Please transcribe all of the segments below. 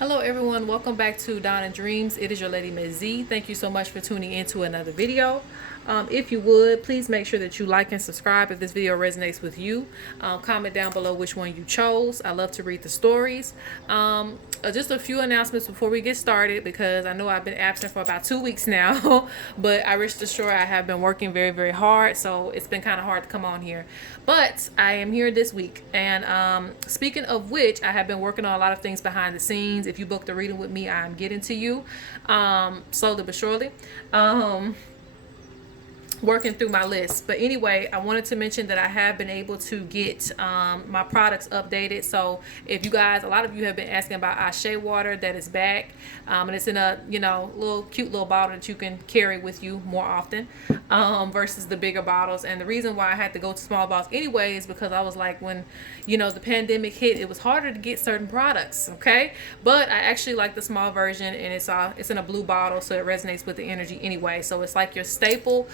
Hello everyone, welcome back to Dawn and Dreams. It is your lady Ms.Z. Thank you so much for tuning in to another video. If you would, please make sure that you like and subscribe if this video resonates with you. Comment down below which one you chose. I love to read the stories. Just a few announcements before we get started, because I know I've been absent for about 2 weeks now, but I rest assured I have been working very, very hard, so it's been kind of hard to come on here. But I am here this week, and speaking of which, I have been working on a lot of things behind the scenes. If you booked a reading with me, I'm getting to you slowly but surely. Working through my list. But anyway, I wanted to mention that I have been able to get my products updated. So if you guys, a lot of you have been asking about Ashe water, that is back, and it's in a little cute little bottle that you can carry with you more often versus the bigger bottles. And the reason why I had to go to small bottles anyway is because I was like, when the pandemic hit, it was harder to get certain products. Okay, but I actually like the small version, and it's in a blue bottle, so it resonates with the energy anyway. So it's like your staple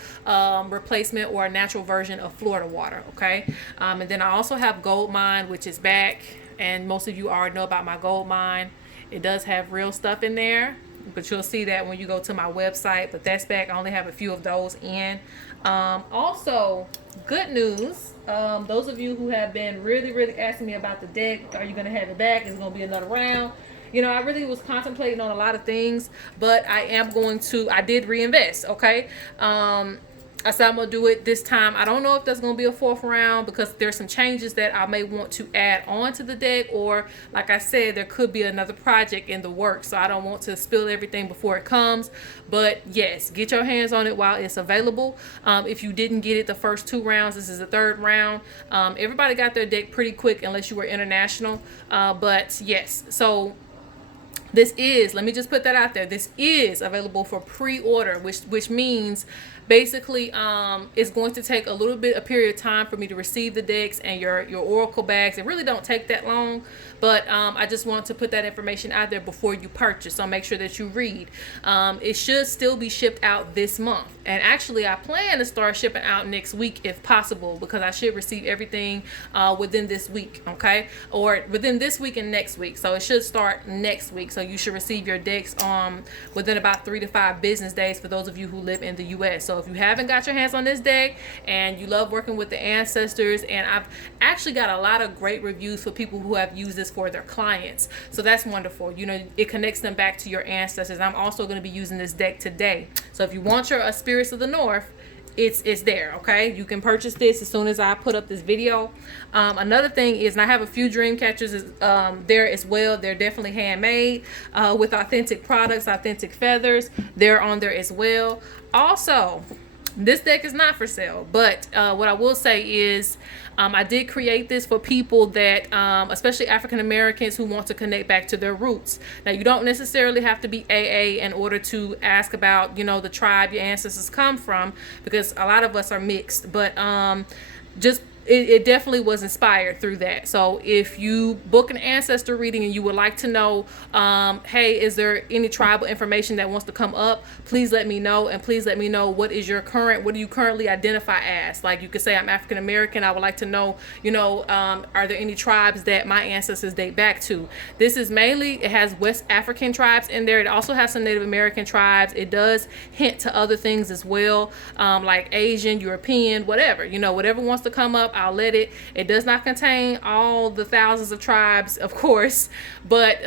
replacement or a natural version of Florida water. Okay, and then I also have Gold Mine, which is back, and most of you already know about my Gold Mine. It does have real stuff in there, but you'll see that when you go to my website. But that's back. I only have a few of those in. Also, good news, those of you who have been really asking me about the deck, are you going to have it back? Is it going to be another round? I really was contemplating on a lot of things, but I did reinvest. Okay, I said I'm gonna do it this time. I don't know if there's gonna be a fourth round, because there's some changes that I may want to add on to the deck, or like I said, there could be another project in the works, so I don't want to spill everything before it comes. But yes, get your hands on it while it's available. If you didn't get it the first 2 rounds, this is the 3rd round. Everybody got their deck pretty quick unless you were international, but yes. So this is, let me just put that out there, this is available for pre-order, which means basically it's going to take a period of time for me to receive the decks and your oracle bags. It really don't take that long, but I just want to put that information out there before you purchase, so make sure that you read. It should still be shipped out this month, and actually I plan to start shipping out next week if possible, because I should receive everything within this week. Okay, or within this week and next week, so it should start next week. So you should receive your decks within about 3 to 5 business days for those of you who live in the US. So if you haven't got your hands on this deck and you love working with the ancestors, and I've actually got a lot of great reviews for people who have used this for their clients, so that's wonderful. It connects them back to your ancestors. I'm also going to be using this deck today, so if you want your spirits of the north, it's there. Okay, you can purchase this as soon as I put up this video. Another thing is, and I have a few dream catchers there as well. They're definitely handmade with authentic products, authentic feathers. They're on there as well. Also, this deck is not for sale, but what I will say is I did create this for people that, especially African Americans, who want to connect back to their roots. Now, you don't necessarily have to be AA in order to ask about, the tribe your ancestors come from, because a lot of us are mixed, but it definitely was inspired through that. So if you book an ancestor reading and you would like to know, hey, is there any tribal information that wants to come up, please let me know. And please let me know what do you currently identify as. Like, you could say, I'm African American. I would like to know, are there any tribes that my ancestors date back to? This is mainly, it has West African tribes in there. It also has some Native American tribes. It does hint to other things as well, like Asian, European, whatever, whatever wants to come up, I'll let it. It does not contain all the thousands of tribes, of course, but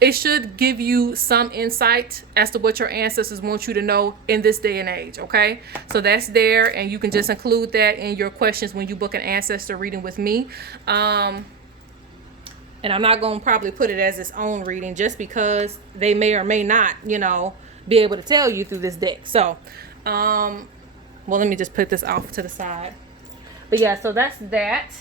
it should give you some insight as to what your ancestors want you to know in this day and age. Okay, so that's there, and you can just include that in your questions when you book an ancestor reading with me. And I'm not going to probably put it as its own reading, just because they may or may not, be able to tell you through this deck. So, well, let me just put this off to the side. But yeah, so that's that.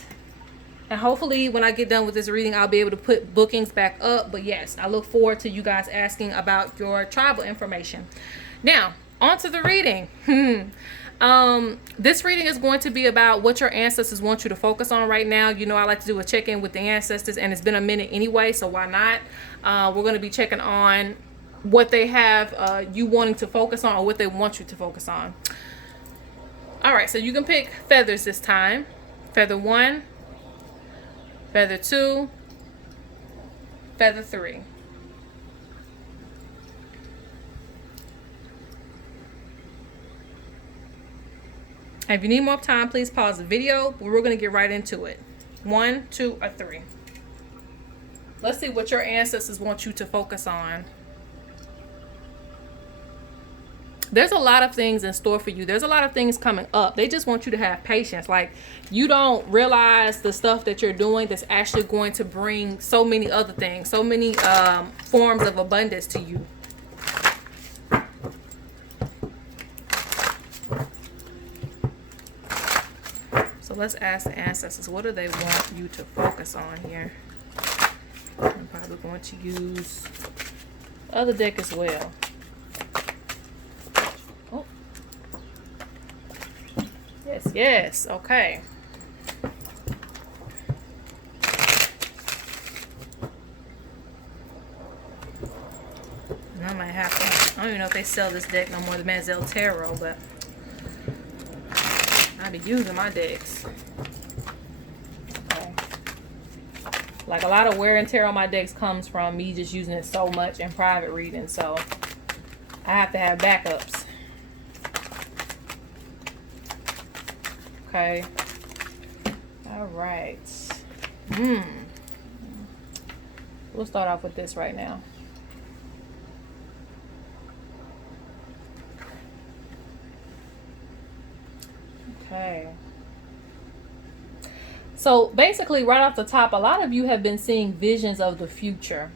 And hopefully when I get done with this reading, I'll be able to put bookings back up. But yes, I look forward to you guys asking about your tribal information. Now, on to the reading. This reading is going to be about what your ancestors want you to focus on right now. I like to do a check-in with the ancestors, and it's been a minute anyway, so why not? We're going to be checking on what they have you wanting to focus on, or what they want you to focus on. All right, so you can pick feathers this time. Feather 1, feather 2, feather 3. If you need more time, please pause the video, but we're going to get right into it. 1, 2, or 3. Let's see what your ancestors want you to focus on. There's a lot of things in store for you. There's a lot of things coming up. They just want you to have patience. Like, you don't realize the stuff that you're doing that's actually going to bring so many other things, so many forms of abundance to you. So let's ask the ancestors, what do they want you to focus on here? I'm probably going to use the other deck as well. Oh. Yes, yes, okay. I might have to, I don't even know if they sell this deck no more, the Ms.Z Tarot, but I be using my decks. Okay. Like, a lot of wear and tear on my decks comes from me just using it so much in private reading, so I have to have backups. Okay. All right. We'll start off with this right now. Okay. So basically, right off the top, a lot of you have been seeing visions of the future.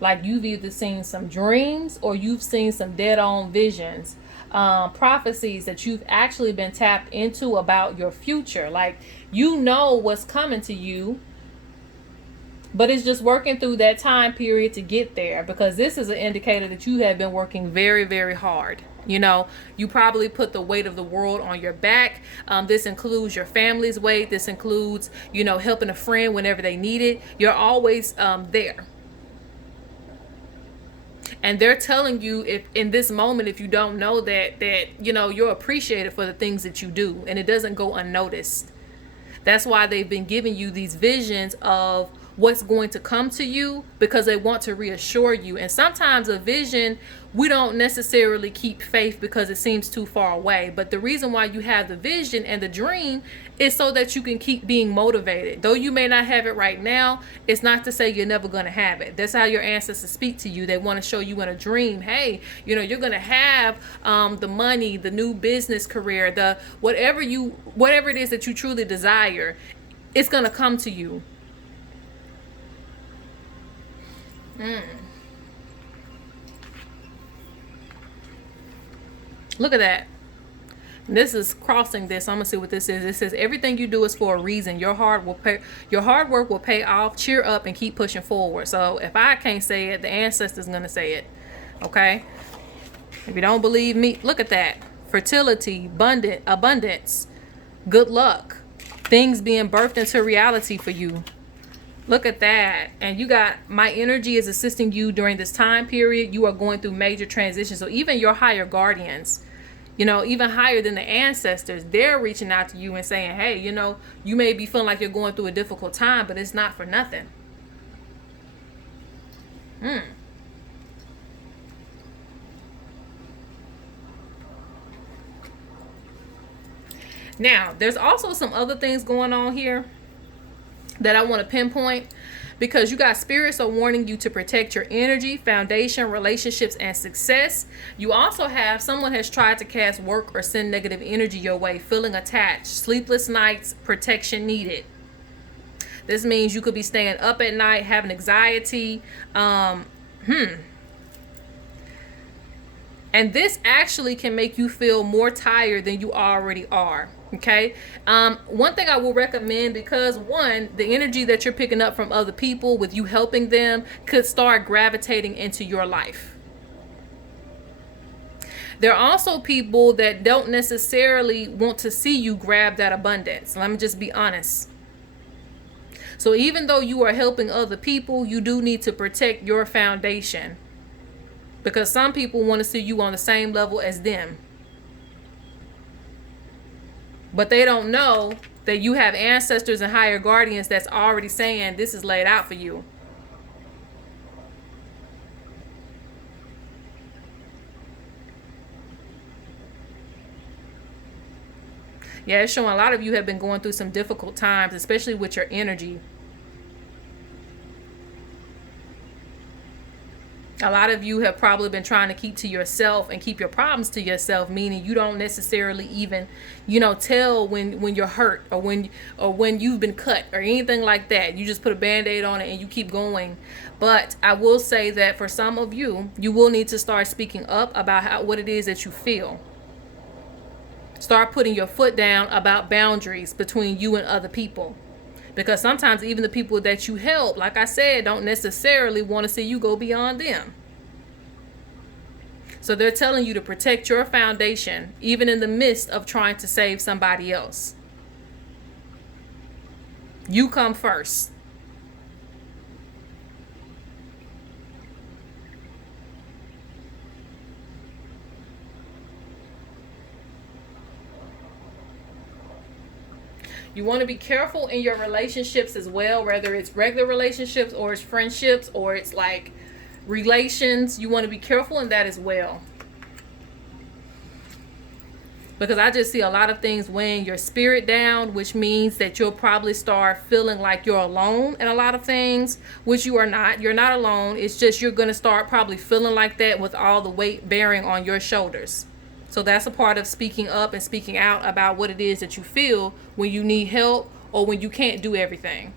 Like, you've either seen some dreams or you've seen some dead-on visions, prophecies that you've actually been tapped into about your future. Like, you know what's coming to you, but it's just working through that time period to get there, because this is an indicator that you have been working very, very hard. You know, you probably put the weight of the world on your back. This includes your family's weight. This includes, you know, helping a friend whenever they need it. You're always there. And they're telling you, if in this moment, if you don't know that, you know, you're appreciated for the things that you do, and it doesn't go unnoticed. That's why they've been giving you these visions of what's going to come to you, because they want to reassure you. And sometimes a vision, we don't necessarily keep faith because it seems too far away. But the reason why you have the vision and the dream is so that you can keep being motivated. Though you may not have it right now, it's not to say you're never going to have it. That's how your ancestors speak to you. They want to show you in a dream, hey, you know, you're going to have the money, the new business career, the whatever it is that you truly desire, it's going to come to you. Look at that. This is crossing this. I'm gonna see what this is. It says everything you do is for a reason. Your hard work will pay off. Cheer up and keep pushing forward. So if I can't say it, the ancestors gonna say it. Okay. If you don't believe me, look at that. Fertility, abundance, good luck, things being birthed into reality for you. Look at that. And you got, my energy is assisting you during this time period. You are going through major transitions. So even your higher guardians, you know, even higher than the ancestors, they're reaching out to you and saying, hey, you know, you may be feeling like you're going through a difficult time, but it's not for nothing. Now, there's also some other things going on here that I want to pinpoint, because you got spirits are warning you to protect your energy, foundation, relationships, and success. You also have someone has tried to cast work or send negative energy your way, feeling attached, sleepless nights, protection needed. This means you could be staying up at night, having anxiety. And this actually can make you feel more tired than you already are. Okay. One thing I will recommend, because one, the energy that you're picking up from other people with you helping them could start gravitating into your life. There are also people that don't necessarily want to see you grab that abundance. Let me just be honest. So even though you are helping other people, you do need to protect your foundation, because some people want to see you on the same level as them. But they don't know that you have ancestors and higher guardians that's already saying this is laid out for you. Yeah, it's showing a lot of you have been going through some difficult times, especially with your energy. A lot of you have probably been trying to keep to yourself and keep your problems to yourself, meaning you don't necessarily even, tell when you're hurt, or when you've been cut or anything like that. You just put a band-aid on it and you keep going. But I will say that for some of you, you will need to start speaking up about what it is that you feel. Start putting your foot down about boundaries between you and other people. Because sometimes even the people that you help, like I said, don't necessarily want to see you go beyond them. So they're telling you to protect your foundation, even in the midst of trying to save somebody else. You come first. You want to be careful in your relationships as well, whether it's regular relationships or it's friendships or it's like relations. You want to be careful in that as well. Because I just see a lot of things weighing your spirit down, which means that you'll probably start feeling like you're alone in a lot of things, which you are not. You're not alone. It's just you're going to start probably feeling like that with all the weight bearing on your shoulders. So that's a part of speaking up and speaking out about what it is that you feel when you need help or when you can't do everything.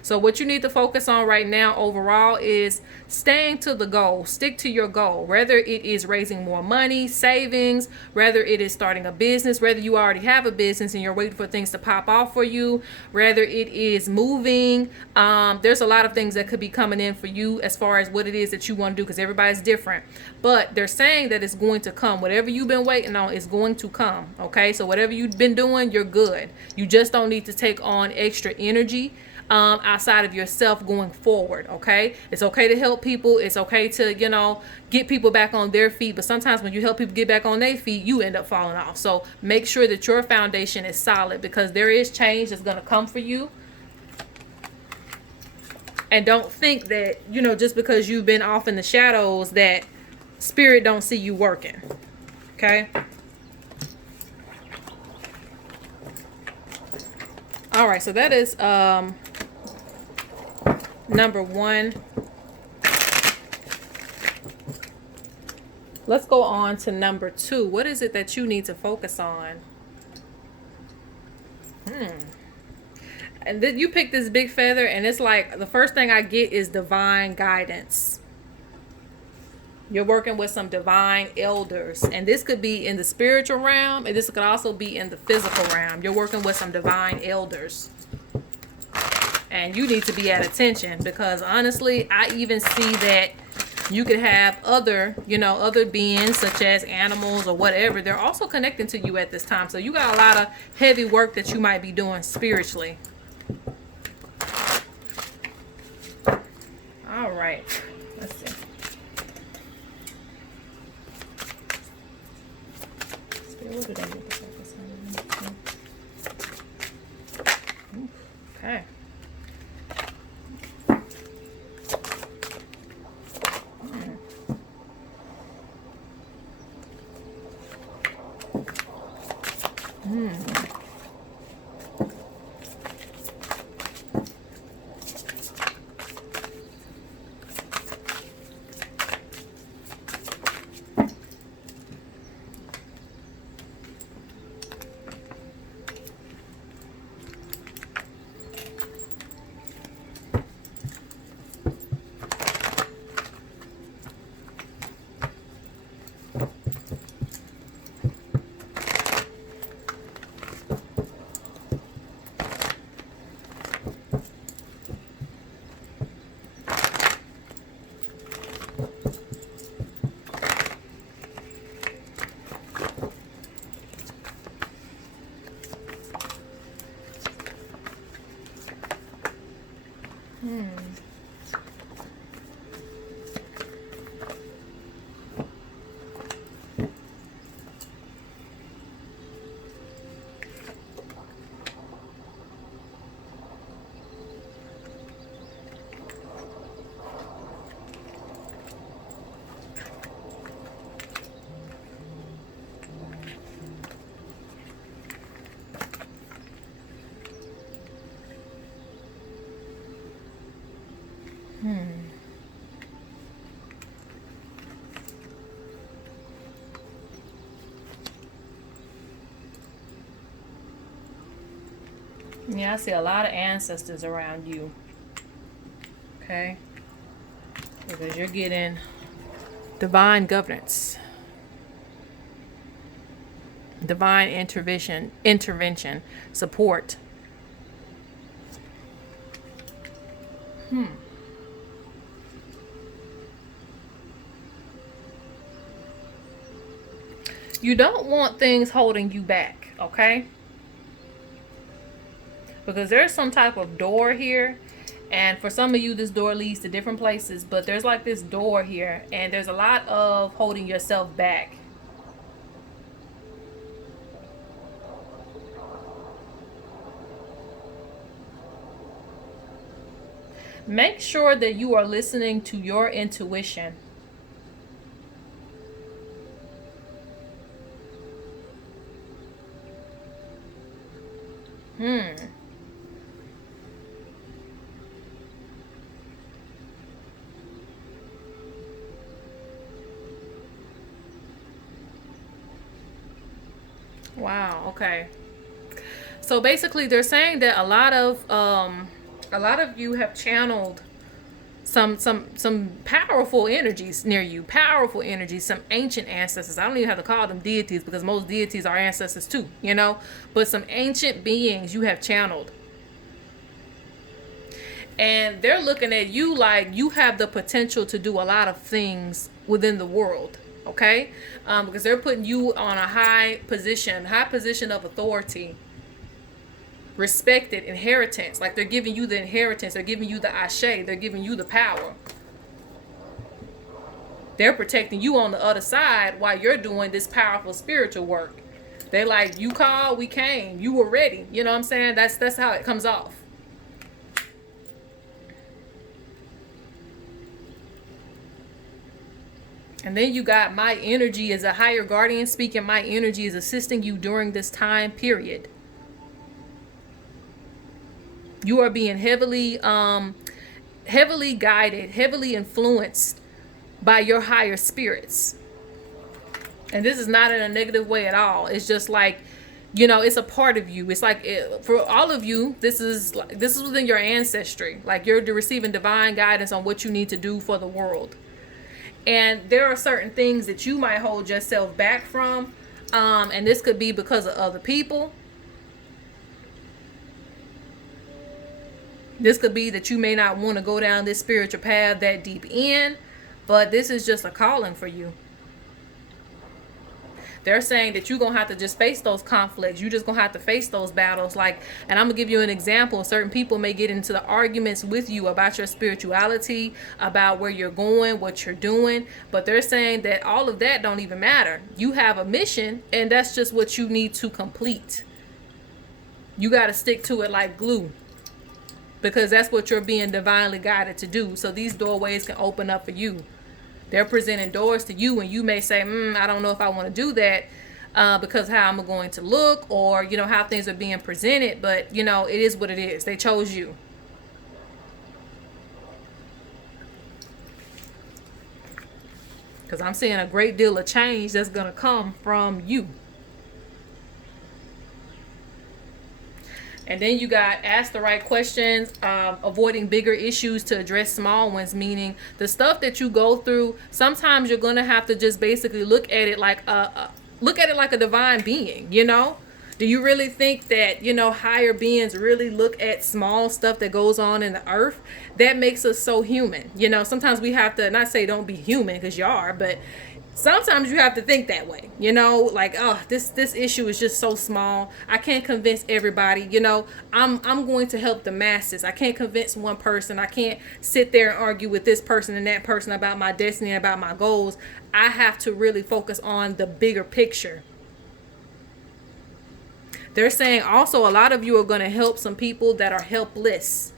So what you need to focus on right now overall is staying to the goal. Stick to your goal. Whether it is raising more money, savings, whether it is starting a business, whether you already have a business and you're waiting for things to pop off for you, whether it is moving. There's a lot of things that could be coming in for you as far as what it is that you want to do, because everybody's different. But they're saying that it's going to come. Whatever you've been waiting on is going to come. Okay, so whatever you've been doing, you're good. You just don't need to take on extra energy outside of yourself going forward. Okay, it's okay to help people. It's okay to get people back on their feet, but sometimes when you help people get back on their feet, you end up falling off. So make sure that your foundation is solid, because there is change that's going to come for you. And don't think that just because you've been off in the shadows that spirit don't see you working. Okay. All right, so that is number 1. Let's go on to number 2. What is it that you need to focus on? And then you pick this big feather, and it's like the first thing I get is divine guidance. You're working with some divine elders, and this could be in the spiritual realm, and this could also be in the physical realm. You're working with some divine elders. And you need to be at attention, because honestly, I even see that you could have other beings such as animals or whatever. They're also connecting to you at this time. So you got a lot of heavy work that you might be doing spiritually. All right. Let's see. What do they need to focus on? Okay. Yeah, I see a lot of ancestors around you. Okay? Because you're getting divine governance, divine intervention, support. You don't want things holding you back, okay? Because there's some type of door here, and for some of you this door leads to different places, but there's like this door here, and there's a lot of holding yourself back. Make sure that you are listening to your intuition. Wow, okay. So basically they're saying that a lot of you have channeled some powerful energies near you, powerful energies, some ancient ancestors. I don't even have to call them deities because most deities are ancestors too, you know, but some ancient beings you have channeled. And they're looking at you like you have the potential to do a lot of things within the world, okay? Because they're putting you on a high position of authority, respected inheritance. Like they're giving you the inheritance, they're giving you the ashe, they're giving you the power. They're protecting you on the other side while you're doing this powerful spiritual work. They like, you called, we came, you were ready. You know what I'm saying? That's how it comes off. And then you got my energy as a higher guardian speaking. My energy is assisting you during this time period. You are being heavily guided, heavily influenced by your higher spirits. And this is not in a negative way at all. It's just like, you know, it's a part of you. It's like for all of you, this is within your ancestry. Like you're receiving divine guidance on what you need to do for the world. And there are certain things that you might hold yourself back from. And this could be because of other people. This could be that you may not want to go down this spiritual path that deep in. But this is just a calling for you. They're saying that you're going to have to just face those conflicts. You're just going to have to face those battles. Like, and I'm going to give you an example. Certain people may get into the arguments with you about your spirituality, about where you're going, what you're doing. But they're saying that all of that don't even matter. You have a mission, and that's just what you need to complete. You got to stick to it like glue, because that's what you're being divinely guided to do. So these doorways can open up for you. They're presenting doors to you, and you may say, I don't know if I want to do that because how I'm going to look, or, you know, how things are being presented. But, you know, it is what it is. They chose you. Because I'm seeing a great deal of change that's going to come from you. And then you got ask the right questions, avoiding bigger issues to address small ones, meaning the stuff that you go through, sometimes you're going to have to just basically look at it like a divine being, you know? Do you really think that, you know, higher beings really look at small stuff that goes on in the earth? That makes us so human. You know, sometimes we have to not say don't be human, because you are, but sometimes you have to think that way, you know, like, oh, this issue is just so small. I can't convince everybody, you know. I'm going to help the masses. I can't convince one person. I can't sit there and argue with this person and that person about my destiny and about my goals. I have to really focus on the bigger picture. They're saying also a lot of you are going to help some people that are helpless.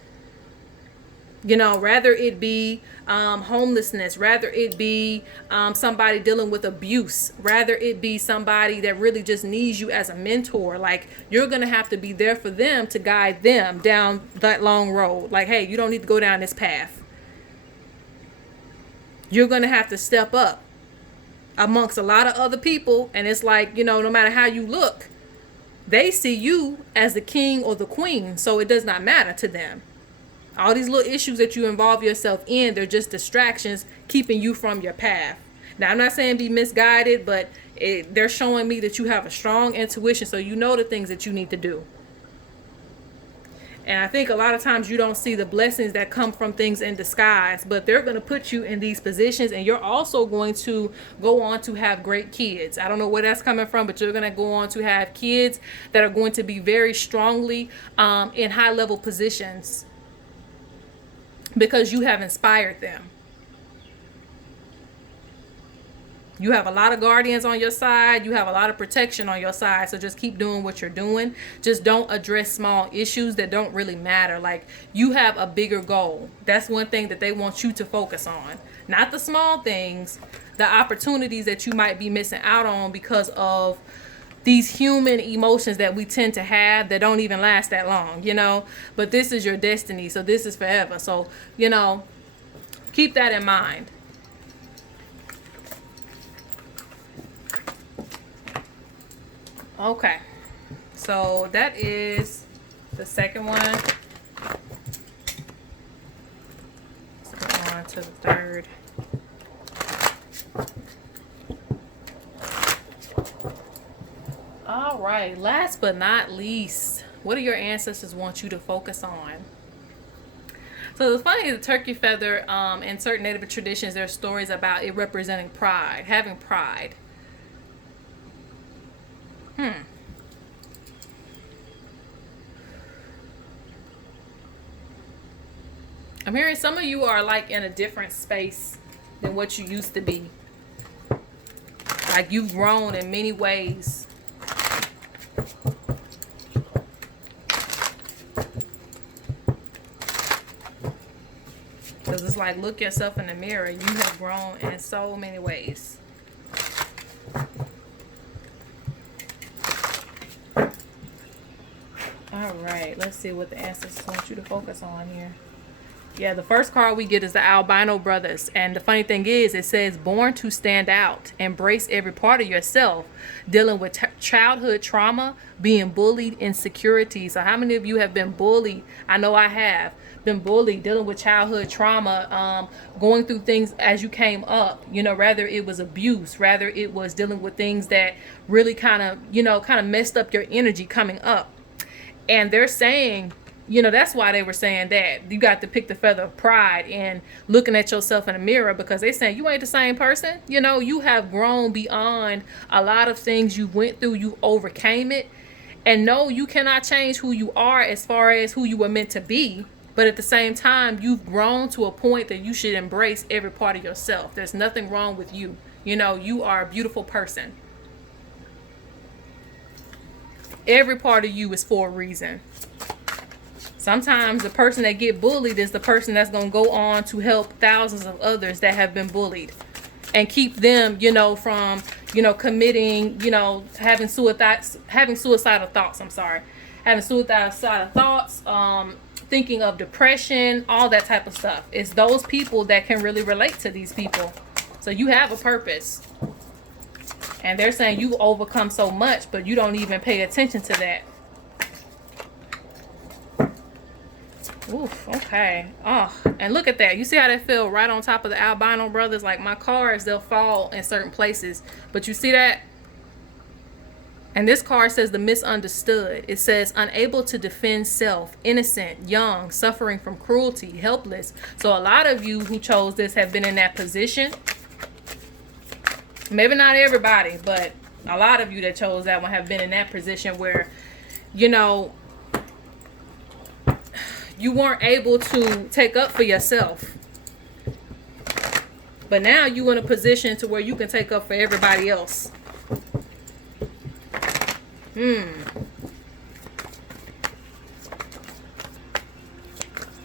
You know, rather it be homelessness, rather it be somebody dealing with abuse, rather it be somebody that really just needs you as a mentor. Like, you're going to have to be there for them to guide them down that long road. Like, hey, you don't need to go down this path. You're going to have to step up amongst a lot of other people. And it's like, you know, no matter how you look, they see you as the king or the queen, so it does not matter to them. All these little issues that you involve yourself in, they're just distractions keeping you from your path. Now, I'm not saying be misguided, but they're showing me that you have a strong intuition, so you know the things that you need to do. And I think a lot of times you don't see the blessings that come from things in disguise, but they're going to put you in these positions, and you're also going to go on to have great kids. I don't know where that's coming from, but you're going to go on to have kids that are going to be very strongly in high level positions because you have inspired them. You have a lot of guardians on your side. You have a lot of protection on your side. So just keep doing what you're doing. Just don't address small issues that don't really matter. Like, you have a bigger goal. That's one thing that they want you to focus on. Not the small things, the opportunities that you might be missing out on because of these human emotions that we tend to have that don't even last that long, you know. But this is your destiny. So this is forever. So, you know, keep that in mind. Okay, so that is the second one. Let's go on to the third. All right, last but not least, what do your ancestors want you to focus on? So the funny, the turkey feather, in certain Native traditions, there are stories about it representing pride, having pride. I'm hearing some of you are like in a different space than what you used to be. Like, you've grown in many ways. Because it's like, look yourself in the mirror. You have grown in so many ways. All right, let's see what the ancestors want you to focus on here. Yeah, the first card we get is the albino brothers. And the funny thing is, it says, born to stand out, embrace every part of yourself, dealing with childhood trauma, being bullied, insecurity. So how many of you have been bullied? I know I have been bullied, dealing with childhood trauma, going through things as you came up, you know, rather it was abuse, rather it was dealing with things that really kind of messed up your energy coming up. And they're saying, you know, that's why they were saying that you got to pick the feather of pride and looking at yourself in the mirror, because they're saying you ain't the same person. You know, you have grown beyond a lot of things you went through. You overcame it. And no, you cannot change who you are as far as who you were meant to be. But at the same time, you've grown to a point that you should embrace every part of yourself. There's nothing wrong with you. You know, you are a beautiful person. Every part of you is for a reason. Sometimes the person that get bullied is the person that's going to go on to help thousands of others that have been bullied and keep them, you know, from, you know, committing, you know, having suicidal thoughts. Having suicidal thoughts, thinking of depression, all that type of stuff. It's those people that can really relate to these people. So you have a purpose. And they're saying you overcome so much, but you don't even pay attention to that. Oof, okay. Oh, and look at that. You see how that fell right on top of the albino brothers? Like, my cards, they'll fall in certain places. But you see that? And this card says the misunderstood. It says unable to defend self, innocent, young, suffering from cruelty, helpless. So a lot of you who chose this have been in that position. Maybe not everybody, but a lot of you that chose that one have been in that position where, you know, you weren't able to take up for yourself. But now you're in a position to where you can take up for everybody else.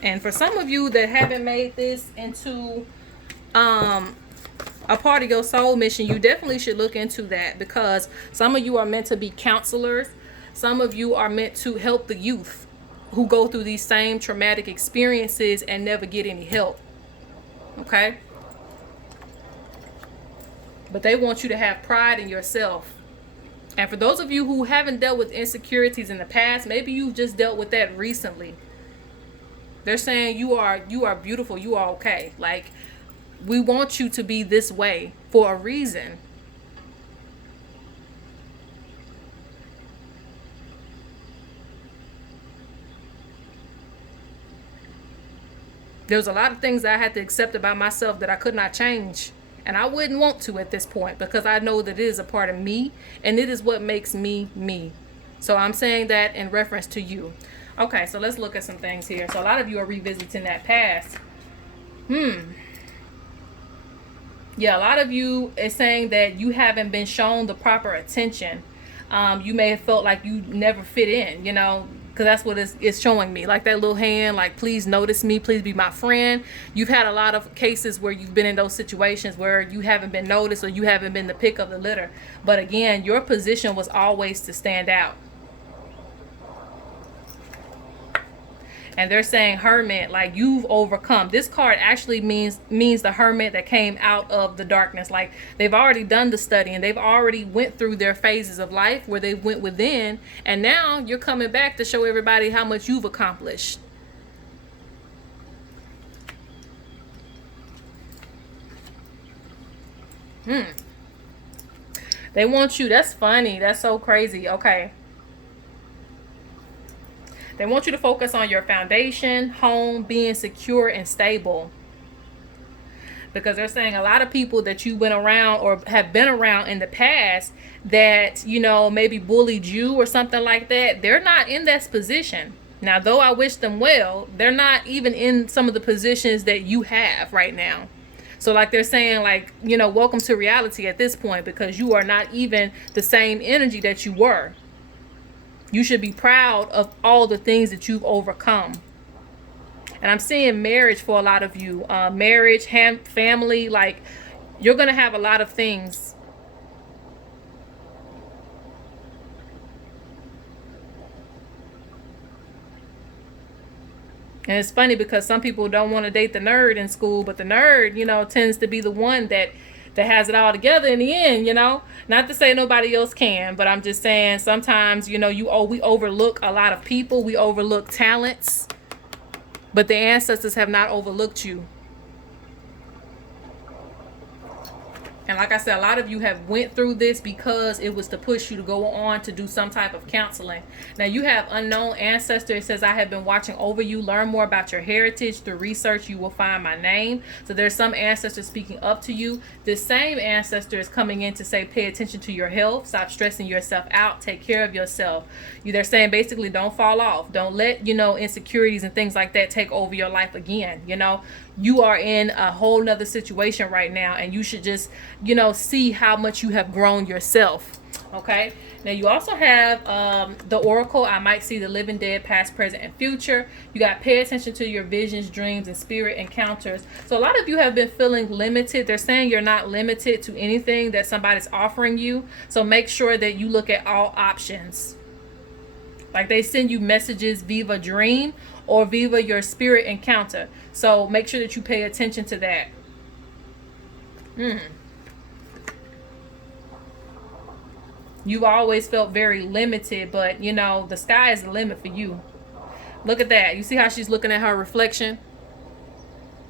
And for some of you that haven't made this into a part of your soul mission, you definitely should look into that, because some of you are meant to be counselors. Some of you are meant to help the youth who go through these same traumatic experiences and never get any help. Okay? But they want you to have pride in yourself. And for those of you who haven't dealt with insecurities in the past, maybe you've just dealt with that recently. They're saying you are beautiful, you are okay. Like, we want you to be this way for a reason. There's a lot of things I had to accept about myself that I could not change. And I wouldn't want to at this point, because I know that it is a part of me and it is what makes me me. So I'm saying that in reference to you. Okay, so let's look at some things here. So a lot of you are revisiting that past. Yeah, a lot of you is saying that you haven't been shown the proper attention. You may have felt like you never fit in, you know, because that's what it's showing me. Like that little hand, like, please notice me, please be my friend. You've had a lot of cases where you've been in those situations where you haven't been noticed or you haven't been the pick of the litter. But again, your position was always to stand out. And they're saying hermit, like you've overcome. This card actually means the hermit that came out of the darkness. Like they've already done the study and they've already went through their phases of life where they went within. And now you're coming back to show everybody how much you've accomplished. They want you. That's funny. That's so crazy. Okay. They want you to focus on your foundation, home, being secure and stable. Because they're saying a lot of people that you went around or have been around in the past that, you know, maybe bullied you or something like that, they're not in that position. Now, though I wish them well, they're not even in some of the positions that you have right now. So like they're saying, like, you know, welcome to reality at this point, because you are not even the same energy that you were. You should be proud of all the things that you've overcome. And I'm seeing marriage for a lot of you. Marriage, family, like you're going to have a lot of things. And it's funny because some people don't want to date the nerd in school, but the nerd, you know, tends to be the one that has it all together in the end, you know. Not to say nobody else can, but I'm just saying sometimes, you know, we overlook a lot of people. We overlook talents, but the ancestors have not overlooked you. And like I said, a lot of you have went through this because it was to push you to go on to do some type of counseling. Now you have unknown ancestor. It says, I have been watching over you. Learn more about your heritage. Through research, you will find my name. So there's some ancestors speaking up to you. This same ancestor is coming in to say, pay attention to your health. Stop stressing yourself out. Take care of yourself. They're saying basically don't fall off. Don't let, you know, insecurities and things like that take over your life again. You know, you are in a whole nother situation right now, and you should just, you know, see how much you have grown yourself. Okay, now you also have the oracle. I might see the living, dead, past, present, and future. You got pay attention to your visions, dreams, and spirit encounters. So a lot of you have been feeling limited. They're saying you're not limited to anything that somebody's offering you. So make sure that you look at all options. Like they send you messages, Viva Dream or Viva your spirit encounter. So make sure that you pay attention to that. You've always felt very limited, but you know, the sky is the limit for you. Look at that. You see how she's looking at her reflection?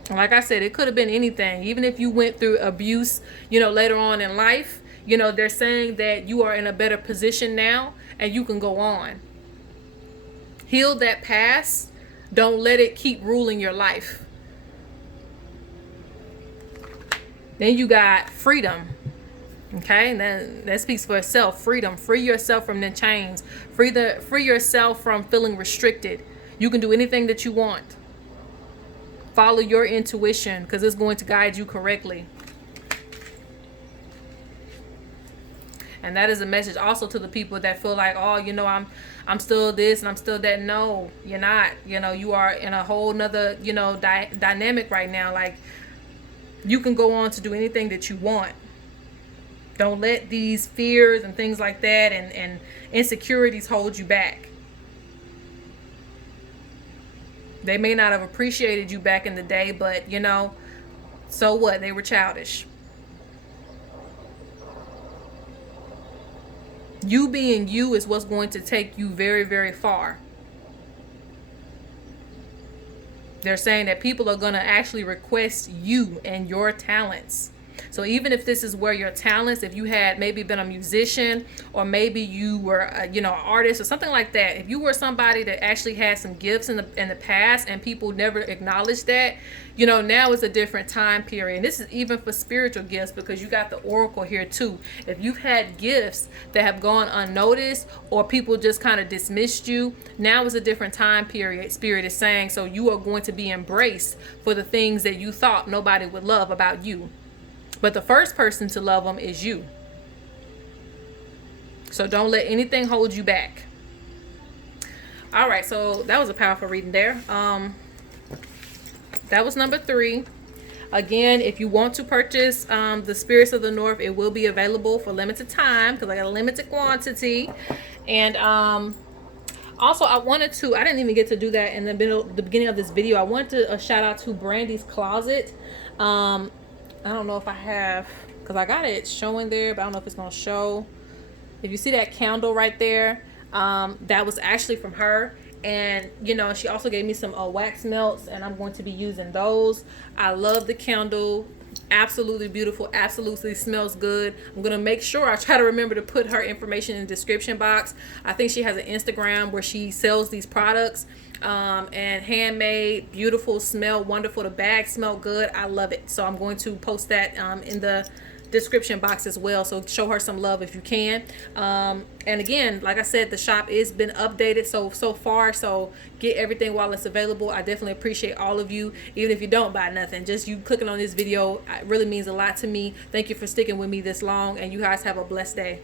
Like I said, it could have been anything. Even if you went through abuse, you know, later on in life, you know, they're saying that you are in a better position now and you can go on. Heal that past. Don't let it keep ruling your life. Then you got freedom. Okay, and then that speaks for itself. Freedom. Free yourself from the chains. Free yourself from feeling restricted. You can do anything that you want. Follow your intuition because it's going to guide you correctly. And that is a message also to the people that feel like, oh, you know, I'm still this and I'm still that. No, you're not. You know, you are in a whole nother, you know, dynamic right now. Like, you can go on to do anything that you want. Don't let these fears and things like that and insecurities hold you back. They may not have appreciated you back in the day, but, you know, so what? They were childish. You being you is what's going to take you very, very far. They're saying that people are going to actually request you and your talents. So even if this is where your talents, if you had maybe been a musician, or maybe you were an artist or something like that, if you were somebody that actually had some gifts in the past and people never acknowledged that, now is a different time period. And this is even for spiritual gifts, because you got the oracle here too. If you've had gifts that have gone unnoticed, or people just kind of dismissed you, now is a different time period. Spirit is saying, so you are going to be embraced for the things that you thought nobody would love about you. But the first person to love them is you. So don't let anything hold you back. All right, so that was a powerful reading there. That was number 3. Again, if you want to purchase the Spirits of the North, it will be available for limited time, because I got a limited quantity. And also, I didn't even get to do that in the beginning of this video. I wanted to shout out to Brandy's Closet. I don't know if I have, because I got it showing there, but I don't know if it's going to show. If you see that candle right there, that was actually from her. And, she also gave me some wax melts, and I'm going to be using those. I love the candle. Absolutely beautiful. Absolutely smells good. I'm going to make sure I try to remember to put her information in the description box. I think she has an Instagram where she sells these products. And handmade, beautiful, smell wonderful. The bag smell good. I love it. So I'm going to post that in the description box as well. So show her some love if you can. And again, like I said, the shop is been updated so far. So get everything while it's available. I definitely appreciate all of you. Even if you don't buy nothing, just you clicking on this video, it really means a lot to me. Thank you for sticking with me this long, and you guys have a blessed day.